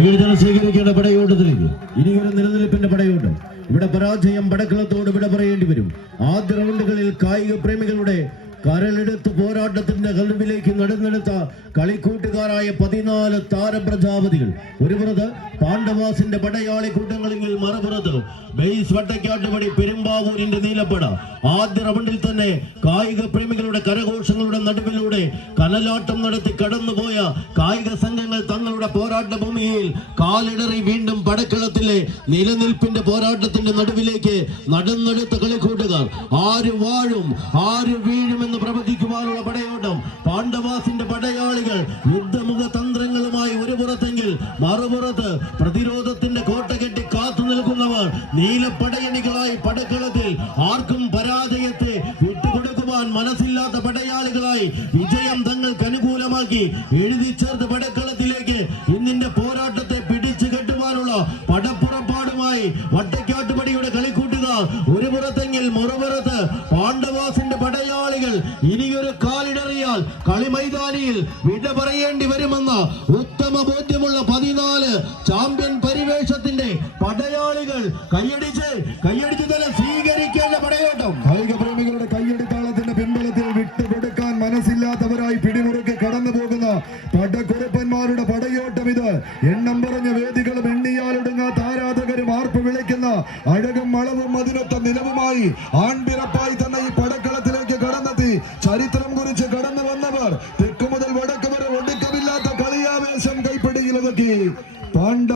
കീഴ്തല സ്വീകരിക്കേണ്ട പടയോട്ടത്തിലേക്ക് ഇനി ഒരു നിലനിൽപ്പിന്റെ പടയോട്ടം. ഇവിടെ പരാജയം പടക്കളത്തോട് വിട പറയേണ്ടി വരും. ആദ്യ റൗണ്ടുകളിൽ കായിക പ്രേമികളുടെ കരലെടുത്ത് പോരാട്ടത്തിന്റെ കഴിവിലേക്ക് നടന്നെടുത്ത കളിക്കൂട്ടുകാരായ 14 താരപ്രജാപതികൾ. ഒരു പുറത്ത് പാണ്ഡവാസിന്റെ പടയാളി കൂട്ടങ്ങളിൽ മറുപുറത്ത് ബെയ്സ് വട്ടക്കാട്ടുപടി പെരുമ്പാവൂരിന്റെ നീലപ്പട. ആദ്യ റൗണ്ടിൽ തന്നെ കായിക പ്രേമികളുടെ കരഘോഷങ്ങളുടെ നടുവിലൂടെ കനലാട്ടം നടത്തി കടന്നുപോയ കായിക സംഘങ്ങൾ തങ്ങളുടെ പോരാട്ട ഭൂമിയിൽ കാലിടറി വീണ്ടും പടക്കളത്തിലെ നിലനിൽപ്പിന്റെ പോരാട്ടത്തിന്റെ നടുവിലേക്ക് നടന്നെടുത്ത കളിക്കൂട്ടുകാർ. ആര് വാഴും ആര് വീഴുമെന്ന് പ്രവചിക്കുവാനുള്ള പടയോട്ടം. പാണ്ഡവാസിന്റെ പടയാളികൾ യുദ്ധമുഖ തന്ത്രങ്ങളുമായി ഒരു പുറത്തെങ്കിൽ മറുപുറത്ത് പ്രതിരോധത്തിന്റെ കോട്ട കെട്ടി കാത്തു നിൽക്കുന്നവർ നീലപ്പടയണികളായി പടക്കളത്തിൽ ആർക്കും പരാജയത്തെ വിട്ടുകൊടുക്കുവാൻ മനസ്സില്ലാത്ത പടയാളികളായി വിജയം തങ്ങൾക്ക് അനുകൂലമാക്കി എഴുതി ചേർത്ത് പടക്കളത്തിലേക്ക് ഇന്നിന്റെ പോരാട്ടത്തെ പിടിച്ചു കെട്ടുവാനുള്ള പടപ്പുറപ്പാടുമായി വട്ടക്കാട്ടുപടിയുടെ കളിക്കൂട്ടുകാർ ഒരു പുറത്തെങ്കിൽ മറുപുറത്ത് പാണ്ഡവാസിന്റെ പടയാളികൾ. ഇനിയൊരു കാലിടറിയാൽ കളിമൈതാനിയിൽ വിട പറയേണ്ടി വരുമെന്ന ഉത്തമ ബോധ്യമുള്ള 14 ചാമ്പ്യൻ പരിവേഷത്തിന്റെ പടയാളികൾ കയ്യടിച്ച് തന്നെ സ്വീകരിക്കേണ്ട പടയോട്ടം. കായിക പ്രേമികളുടെ കയ്യടിത്താളത്തിന്റെ പിൻബലത്തിൽ വിട്ടുകൊടുക്കാൻ മനസ്സില്ലാത്തവരായി പിടിമുറുക്കി കടന്നു പോകുന്ന പടക്കുറുപ്പന്മാരുടെ പടയോട്ടം ഇത്. എണ്ണം പറഞ്ഞ വേദികളും എണ്ണിയാലൊടുങ്ങാത്ത ആരാധകരും ആർപ്പ് വിളിക്കുന്ന അഴകും അളവും അതിനൊത്ത നിലവുമായി ആൺപിറപ്പായി തന്നെ ഈ പടക്കളത്തിലേക്ക് കടന്നെത്തി ചരിത്രം കുറിച്ച് കടന്നു വന്നവർ തെക്കു മുതൽ വടക്ക് വരെ ഒടുക്കമില്ലാത്ത കളിയാവേശം കൈപ്പിടിയിലൊതുക്കി.